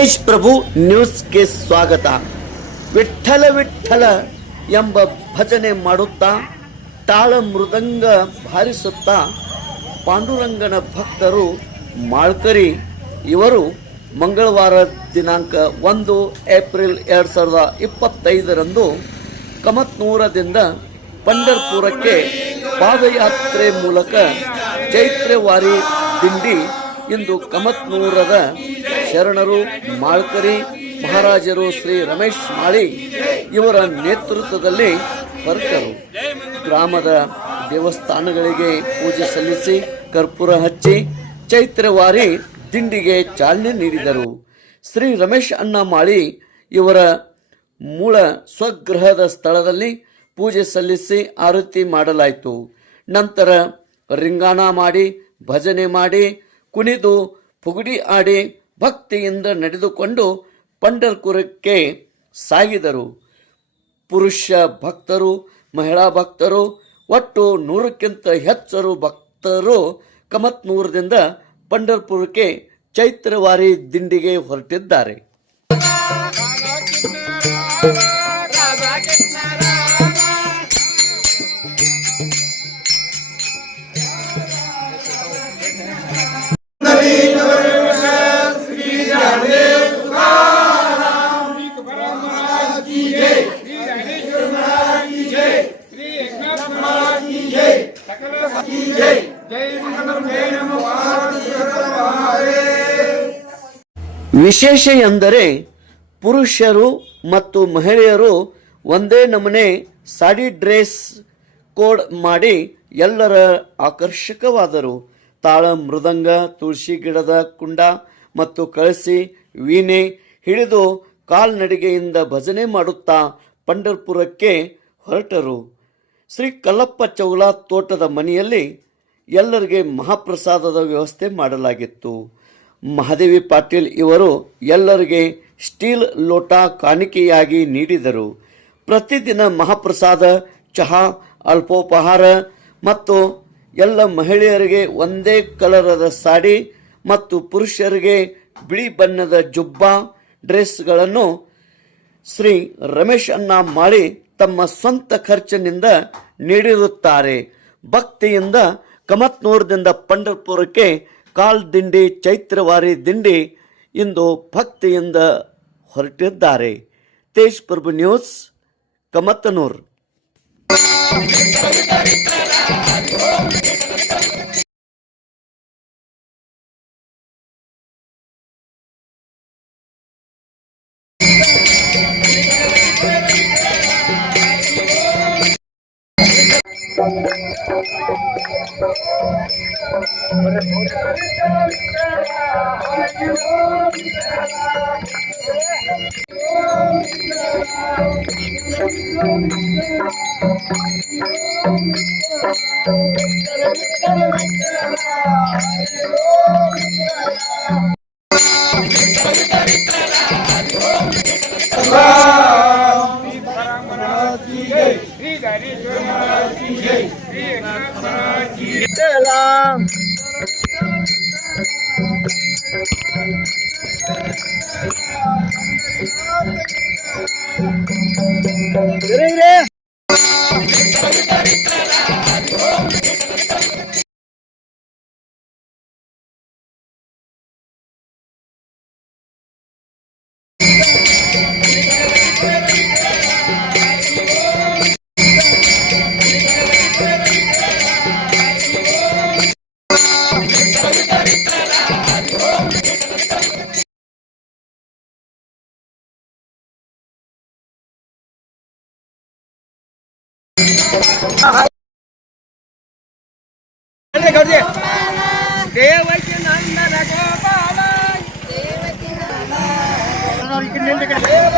ತೇಜ್ ಪ್ರಭು ನ್ಯೂಸ್ಗೆ ಸ್ವಾಗತ. ವಿಠಲ ವಿಠಲ ಎಂಬ ಭಜನೆ ಮಾಡುತ್ತಾ, ತಾಳ ಮೃದಂಗ ಭಾರಿಸುತ್ತಾ ಪಾಂಡುರಂಗನ ಭಕ್ತರು ಮಾಳ್ಕರಿ, ಇವರು ಮಂಗಳವಾರ ದಿನಾಂಕ ಒಂದು ಏಪ್ರಿಲ್ ಎರಡು ಸಾವಿರದ ಇಪ್ಪತ್ತೈದರಂದು ಕಮತ್ನೂರದಿಂದ ಪಂಡರ್ಪುರಕ್ಕೆ ಪಾದಯಾತ್ರೆ ಮೂಲಕ ಚೈತ್ರವಾರಿ ದಿಂಡಿ ಇಂದು ಕಮತ್ನೂರದ ಶರಣರು, ಮಾಳ್ಕರಿ, ಮಹಾರಾಜರು ಶ್ರೀ ರಮೇಶ್ ಮಾಳಿ ಇವರ ನೇತೃತ್ವದಲ್ಲಿ ಬರ್ತರು ಗ್ರಾಮದ ದೇವಸ್ಥಾನಗಳಿಗೆ ಪೂಜೆ ಸಲ್ಲಿಸಿ ಕರ್ಪೂರ ಹಚ್ಚಿ ಚೈತ್ರವಾರಿ ದಿಂಡಿಗೆ ಚಾಲನೆ ನೀಡಿದರು. ಶ್ರೀ ರಮೇಶ್ ಅಣ್ಣ ಮಾಳಿ ಇವರ ಮೂಲ ಸ್ವಗೃಹದ ಸ್ಥಳದಲ್ಲಿ ಪೂಜೆ ಸಲ್ಲಿಸಿ ಆರತಿ ಮಾಡಲಾಯಿತು. ನಂತರ ರಿಂಗಾಣ ಮಾಡಿ, ಭಜನೆ ಮಾಡಿ, ಕುಣಿದು, ಪುಗುಡಿ ಆಡಿ ಭಕ್ತಿಯಿಂದ ನಡೆದುಕೊಂಡು ಪಂಡರ್ಪುರಕ್ಕೆ ಸಾಗಿದರು. ಪುರುಷ ಭಕ್ತರು, ಮಹಿಳಾ ಭಕ್ತರು, ಒಟ್ಟು ನೂರಕ್ಕಿಂತ ಹೆಚ್ಚರು ಭಕ್ತರು ಕಮತ್ನೂರದಿಂದ ಪಂಡರ್ಪುರಕ್ಕೆ ಚೈತ್ರವಾರಿ ದಿಂಡಿಗೆ ಹೊರಟಿದ್ದಾರೆ. ವಿಶೇಷ ಎಂದರೆ ಪುರುಷರು ಮತ್ತು ಮಹಿಳೆಯರು ಒಂದೇ ನಮೂನೆ ಸಾಡಿ ಡ್ರೆಸ್ ಕೋಡ್ ಮಾಡಿ ಎಲ್ಲರ ಆಕರ್ಷಕವಾದರು. ತಾಳ, ಮೃದಂಗ, ತುಳಸಿ ಗಿಡದ ಕುಂಡ ಮತ್ತು ಕಳಸಿ, ವೀಣೆ ಹಿಡಿದು ಕಾಲ್ನಡಿಗೆಯಿಂದ ಭಜನೆ ಮಾಡುತ್ತಾ ಪಂಡರ್ಪುರಕ್ಕೆ ಹೊರಟರು. ಶ್ರೀ ಕಲ್ಲಪ್ಪ ಚೌಲಾ ತೋಟದ ಮನೆಯಲ್ಲಿ ಎಲ್ಲರಿಗೆ ಮಹಾಪ್ರಸಾದದ ವ್ಯವಸ್ಥೆ ಮಾಡಲಾಗಿತ್ತು. ಮಹಾದೇವಿ ಪಾಟೀಲ್ ಇವರು ಎಲ್ಲರಿಗೆ ಸ್ಟೀಲ್ ಲೋಟ ಕಾಣಿಕೆಯಾಗಿ ನೀಡಿದರು. ಪ್ರತಿದಿನ ಮಹಾಪ್ರಸಾದ, ಚಹಾ, ಅಲ್ಪೋಪಹಾರ ಮತ್ತು ಎಲ್ಲ ಮಹಿಳೆಯರಿಗೆ ಒಂದೇ ಕಲರದ ಸಾಡಿ ಮತ್ತು ಪುರುಷರಿಗೆ ಬಿಳಿ ಬಣ್ಣದ ಜುಬ್ಬಾ, ಡ್ರೆಸ್ಗಳನ್ನು ಶ್ರೀ ರಮೇಶ್ ಅಣ್ಣ ಮಾಡಿ ತಮ್ಮ ಸ್ವಂತ ಖರ್ಚಿನಿಂದ ನೀಡಿರುತ್ತಾರೆ. ಭಕ್ತಿಯಿಂದ ಕಮತ್ನೂರದಿಂದ ಪಂಡರ್ಪುರಕ್ಕೆ ಕಾಲ್ ದಿಂಡಿ ಚೈತ್ರವಾರಿ ದಿಂಡಿ ಇಂದು ಭಕ್ತಿಯಿಂದ ಹೊರಟಿದ್ದಾರೆ. Tej Prabhu news Kamatnur Salam. தெரியுது தேவக்கு நின்றுக்கிறேன்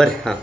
ಬರ್ರಿ ಹಾಂ.